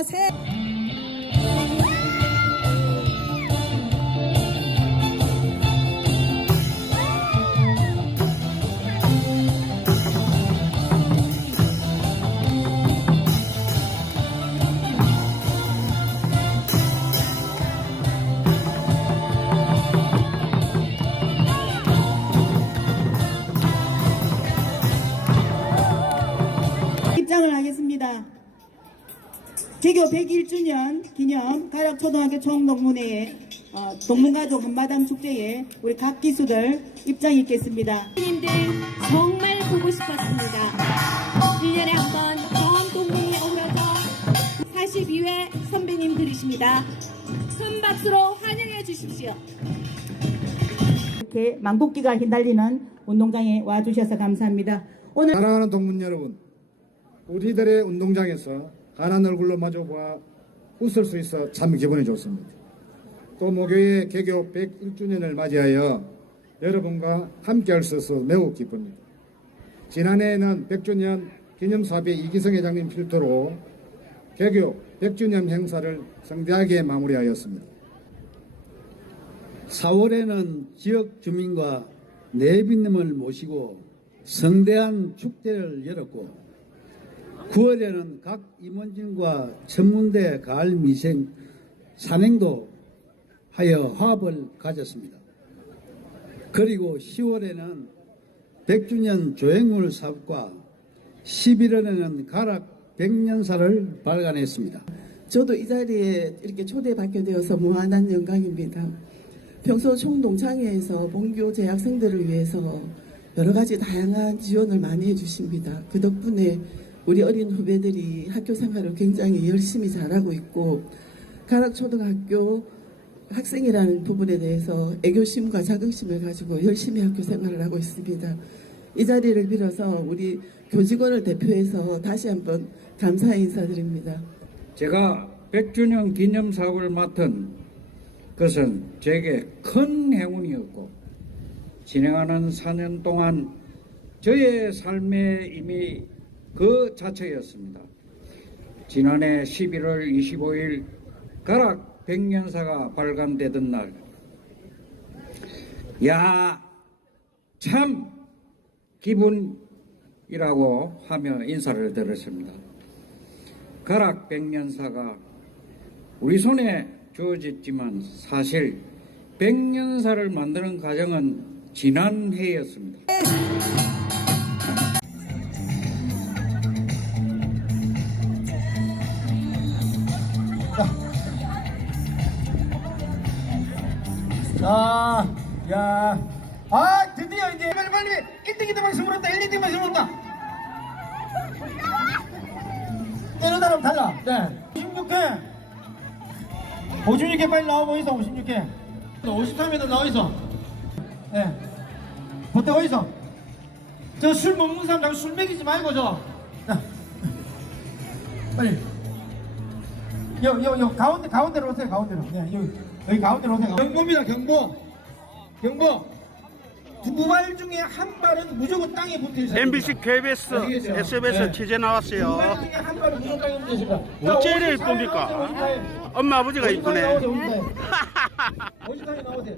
as hell. 개교 101주년 기념 가락초등학교 총동문회에 어, 동문가족 한마당 축제에 우리 각 기수들 입장 있겠습니다. 님들 정말 보고 싶었습니다. 1년에 한번 처음 동문에 어우러져 42회 선배님들이십니다. 큰 박수로 환영해 주십시오. 이렇게 망국기가 휘날리는 운동장에 와주셔서 감사합니다. 오늘 사랑하는 동문 여러분, 우리들의 운동장에서 환한 얼굴로 마주보아 웃을 수 있어 참 기분이 좋습니다. 또 모교의 개교 101주년을 맞이하여 여러분과 함께 할 수 있어 매우 기쁩니다. 지난해에는 100주년 기념사업의 이기성 회장님 필두로 개교 100주년 행사를 성대하게 마무리하였습니다. 4월에는 지역 주민과 내빈님을 모시고 성대한 축제를 열었고 9월에는 각 임원진과 천문대 가을 미생 산행도 하여 화합을 가졌습니다. 그리고 10월에는 100주년 조형물 사업과 11월에는 가락 100년사를 발간했습니다. 저도 이 자리에 이렇게 초대받게 되어서 무한한 영광입니다. 평소 총동창회에서 본교 재학생들을 위해서 여러 가지 다양한 지원을 많이 해주십니다. 그 덕분에 우리 어린 후배들이 학교 생활을 굉장히 열심히 잘하고 있고 가락초등학교 학생이라는 부분에 대해서 애교심과 자긍심을 가지고 열심히 학교 생활을 하고 있습니다. 이 자리를 빌어서 우리 교직원을 대표해서 다시 한번 감사 인사드립니다. 제가 100주년 기념 사업을 맡은 것은 제게 큰 행운이었고 진행하는 4년 동안 저의 삶에 이미 그 자체였습니다. 지난해 11월 25일 가락 백년사가 발간되던 날, 야, 참 기분이라고 하며 인사를 드렸습니다. 가락 백년사가 우리 손에 주어졌지만 사실 백년사를 만드는 과정은 지난 해였습니다. 자, 야, 아 드디어 이제 빨리 빨리. 1등이 만 스물었다 1, 2등만 스물었다. 때려 나면 달라. 네. 56회. 56회 빨리 나오고 있어 56회 53회도 나와 있어 네. 보태 어디 있어 저술 먹는 사람 자꾸 술 먹이지 말고 저. 자, 빨리. 여, 여, 여, 가운데, 가운데로 오세요, 가운데로. 네, 여기, 여기 가운데로 오세요. 경보입니다, 경보. 경보. 두 발 중에 한 발은 무조건 땅에 붙어 있어요. MBC, KBS? SBS 네. 취재 두 발 나왔어요. 중에 한 발은 무조건 땅에 붙어 있습니다. 어째 이래 이쁩니까? 엄마 아버지가 이쁘네. 53에 나오세요.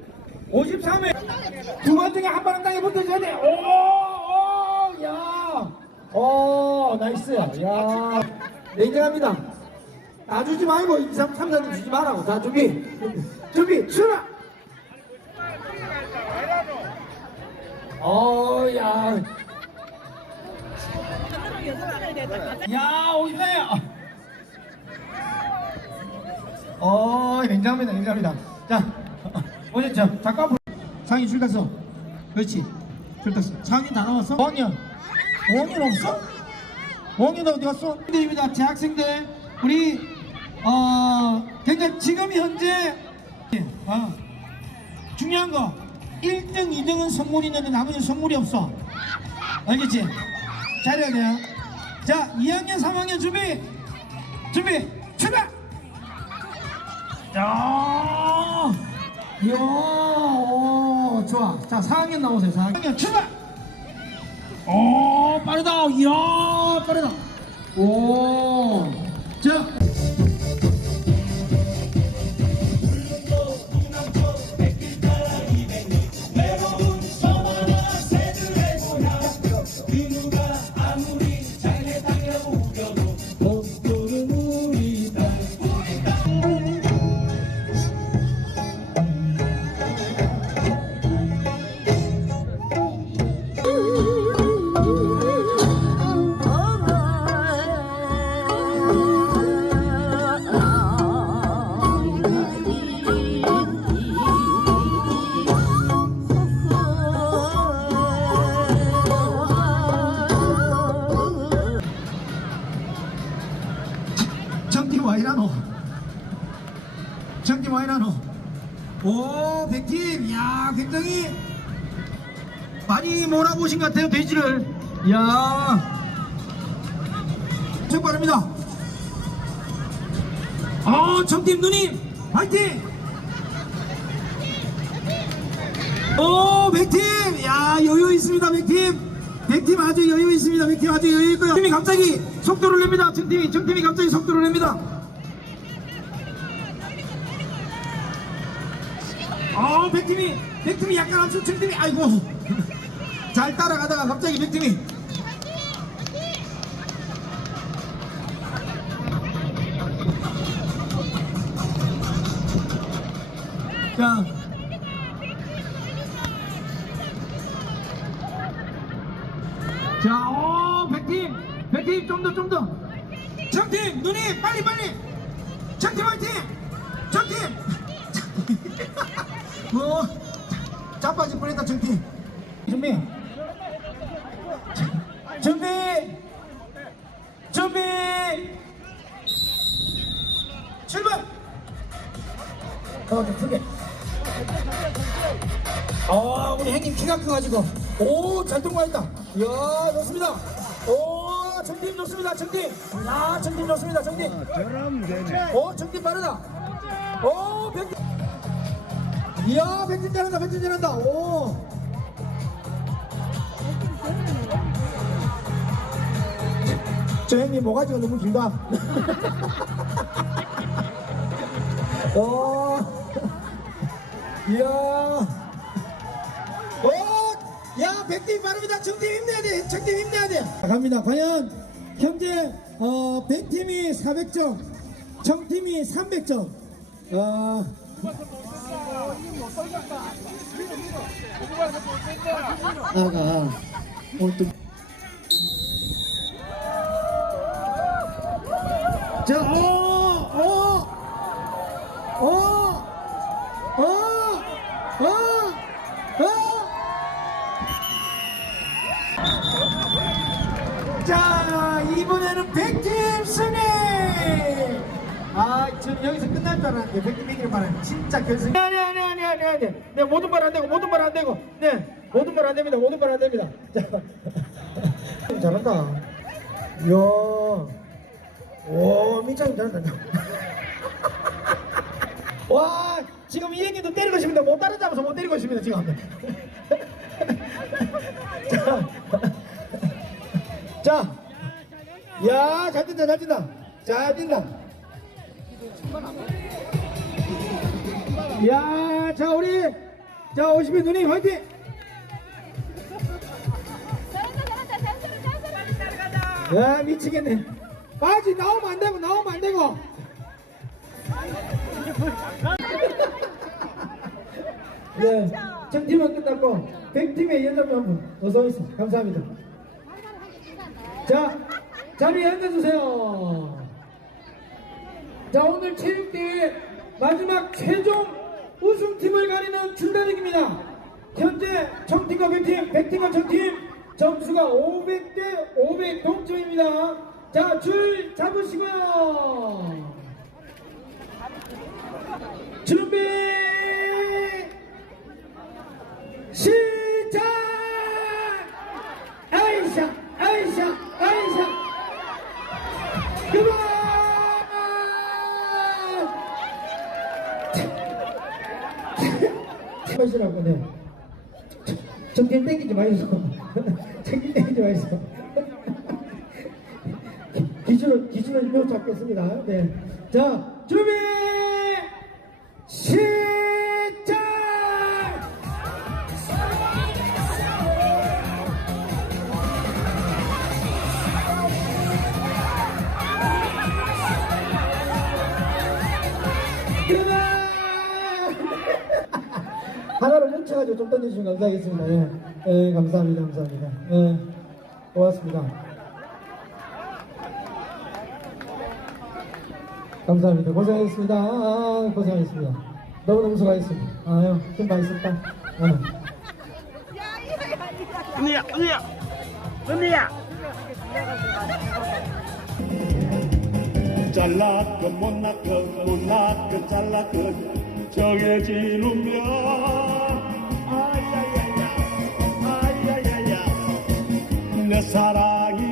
53회. 두 발 중에 한 발은 땅에 붙어 있어야 돼. 오, 오, 야. 오, 나이스. 야. 냉정합니다. 놔주지 말고 2, 3, 3, 4등 주지 말라고. 자, 준비. 준비, 출발! 어, 야. 야, 오십사요. 어, 굉장합니다, 굉장합니다. 자, 오셨죠? 잠깐 상이 줄 탔어. 그렇지. 줄 탔어. 상이 다 나왔어? 5학년. 5학년 없어? 5학년 어디 갔어? 입니다 재학생들, 우리, 어, 굉장히 지금 현재, 어, 중요한 거, 1등, 2등은 선물이 있는데 나머지는 선물이 없어. 알겠지? 잘해야 돼요. 자, 2학년, 3학년 준비! 준비! 출발! 야, 이야, 오, 좋아. 자, 4학년 나오세요. 4학년 출발. 오, 빠르다. 이야, 빠르다. 오, 자. 같아요, 돼지를. 야 출발합니다. 어, 청팀 누님, 화이팅! 오, 백팀! 야, 여유 있습니다, 백팀! 백팀 아주 여유 있습니다, 백팀 아주 여유 있고요. 팀이 갑자기 속도를 냅니다, 청팀이. 청팀이 갑자기 속도를 냅니다. 어, 백팀이, 백팀이 약간 앞서 청팀이, 아이고. 잘 따라가다가 갑자기 백팀이. 자. 자, 오, 백팀, 백팀 좀 더, 좀 더. 청팀, 누님, 빨리, 빨리. 청팀 화이팅! 청팀! 뭐, 자빠질 뻔했다, 청팀. 준비. 준비. 준비. 출발. 어, 좀 크게. 어, 우리 형님 키가 커가지고. 오, 잘 통과했다. 이야, 좋습니다. 오, 정팀 좋습니다, 정팀. 야, 정팀 좋습니다, 정팀. 오, 정팀 빠르다. 오, 백팀. 이야, 백팀 잘한다, 백팀 잘한다. 오. 저 형님 모가지가 너무 길다. 어, 이야, 어, 야, 백팀 빠릅니다. 정팀 힘내야 돼. 정팀 힘내야 돼. 갑니다. 과연 현재 어, 백팀이 400점, 정팀이 300점. 어, 아, 아, 어, 또. 자, 어, 어, 어, 어, 어, 어. 자, 이번에는 백팀 승리! 아, 전 여기서 끝날 줄 알았는데, 백팀 이기는 바람에 진짜 결승. 아니, 아니, 아니, 아니, 아니. 네, 모든 말 안 되고, 모든 말 안 되고, 네, 모든 말 안 됩니다, 모든 말 안 됩니다. 자, 잘한다. 이야. 오, 민창이 잘한다. 와, 지금 이 얘기도 때리고 싶은데 못 따라잡아서 못 때리고 있습니다, 지금. 자, 자, 야, 잘 뛴다, 잘 뛴다. 잘 뛴다. 야, 자, 우리, 자, 50의 누님, 화이팅! 야, 미치겠네. 빠지 나오면 안 되고, 나오면 안 되고. 네, 정팀은 끝났고, 100팀의 연장분 어서 오세요. 감사합니다. 자, 자리에 앉아주세요. 자, 오늘 체육대회 마지막 최종 우승팀을 가리는 줄다리기입니다. 현재 청팀과 100팀, 100팀과 청팀 점수가 500대 500 동점입니다. 자, 줄 잡으시고요. 준비 시작! 아이샤, 아이샤, 아이샤. 그만! 하시라고, 네. 정신 땡기지 마이소. 정신 땡기지 마이소. 기준을, 기준을 못 잡겠습니다. 네. 자, 준비! 시작! 그러나! 하나를 뭉쳐가지고 좀 던져주시면 감사하겠습니다. 예, 예 감사합니다. 감사합니다. 예, 고맙습니다. 감사합니다. 고생하셨습니다. 아, 아, 고생하셨습니다. 너무너무 수고하셨습니다. 아유, 힘 많이 썼다. 아. 언니야, 언니야, 언니야. 잘났건 못났건 못났건 잘났건 정해진 운명 아야야야 아야야야 내 사랑인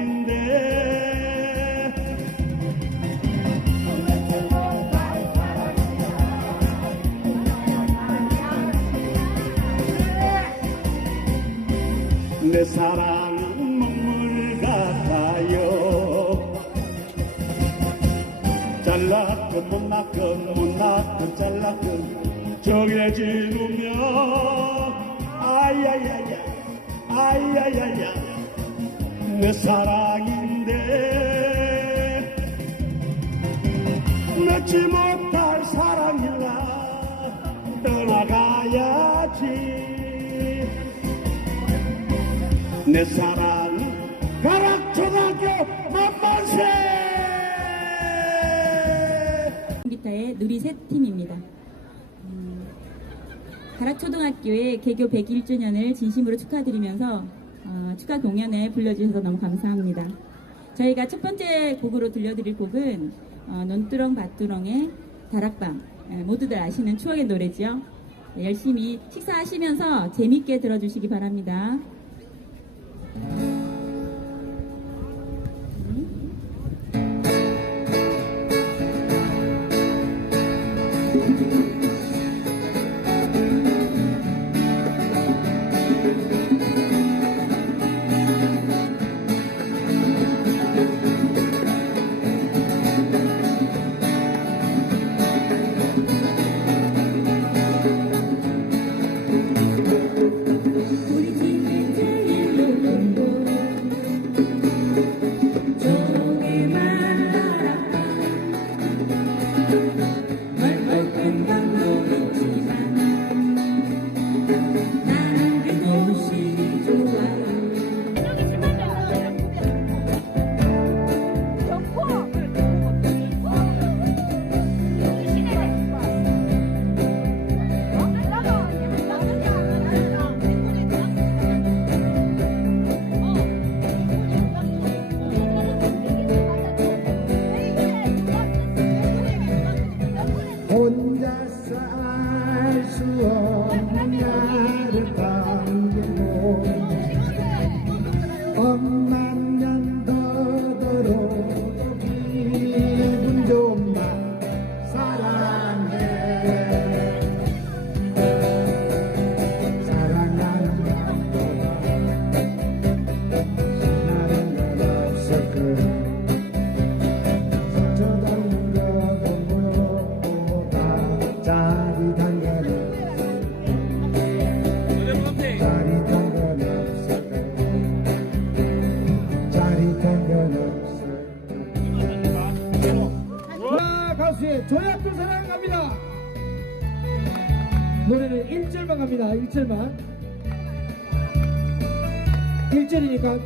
내 사랑은 눈물 같아요. 잘났건 못났건 못났건 잘났건 정해진 운명. 아야야야 아야야야 내 사랑인데 넣지 못할 사랑이라 떠나가야 내 사랑은 가락초등학교 만만세 기타의 누리셋 팀입니다. 음, 가락초등학교의 개교 101주년을 진심으로 축하드리면서 어, 축하 공연에 불러주셔서 너무 감사합니다. 저희가 첫 번째 곡으로 들려드릴 곡은 어, 논두렁 밭두렁의 다락방 에, 모두들 아시는 추억의 노래지요. 네, 열심히 식사하시면서 재밌게 들어주시기 바랍니다.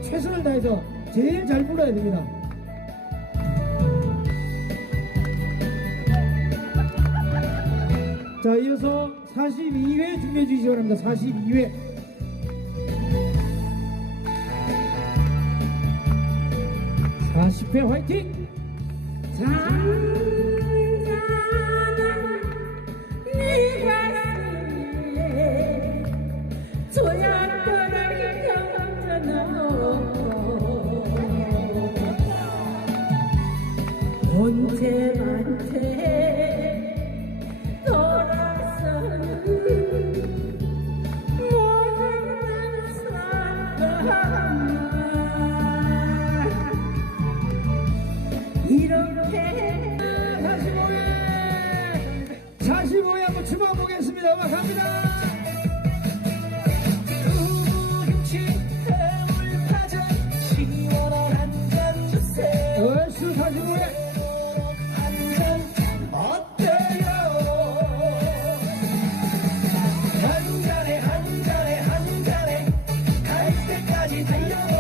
최선을 다해서 제일 잘 불러야 됩니다. 자, 이어서 42회 준비해 주시기 바랍니다. 42회. (40회) 화이팅! 언 때까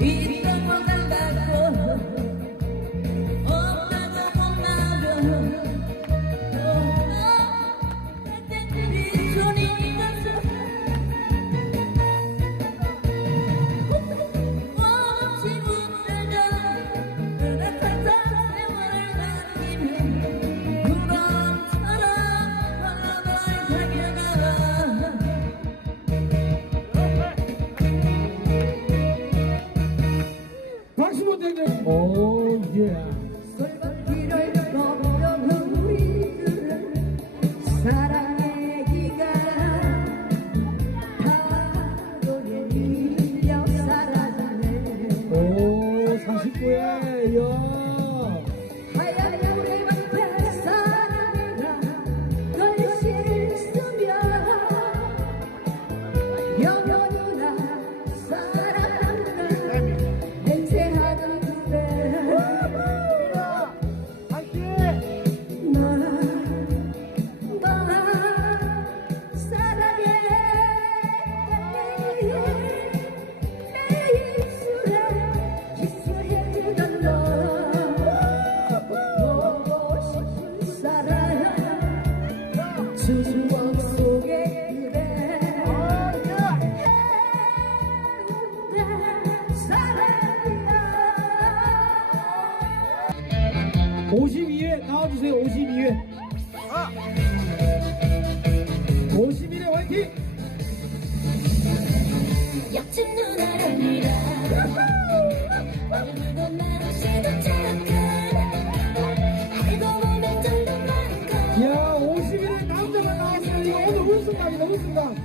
It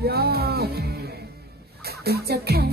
รอจะแข่ง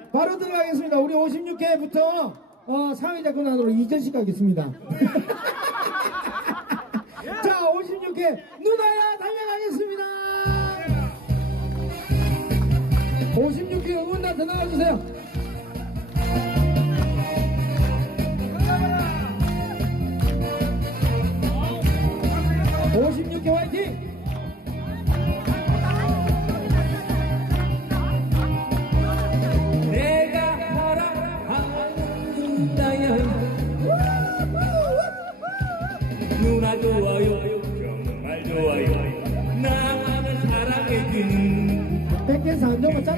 바로 들어가겠습니다. 우리 56회부터 어, 상위자 권한으로 2절씩 가겠습니다. 자, 56회 누나야 달려가겠습니다. 56회 응원단더 나가주세요.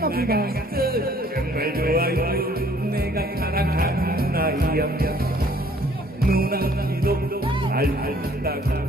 반갑습니다. 정말 좋아요 내가 사랑하는 아이야 누나 기도 잘 알다가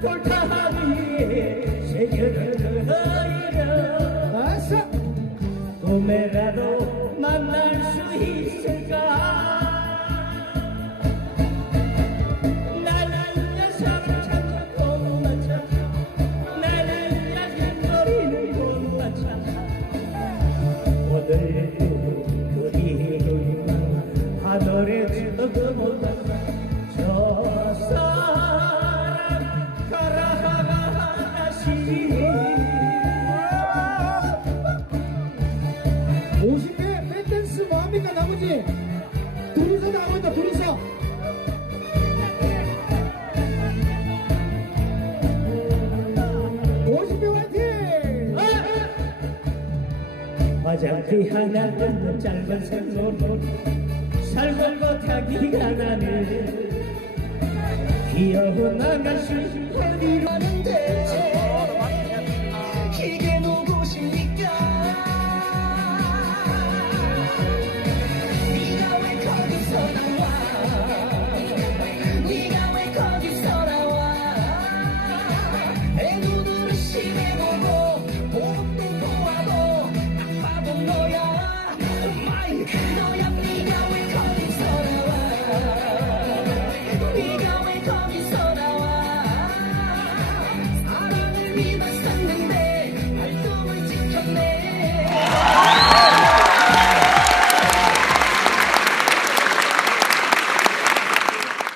por cada día. 가장 귀한한 짧은 생로 살벌못하기가, 나는 귀여운 아가씨 어디 가는데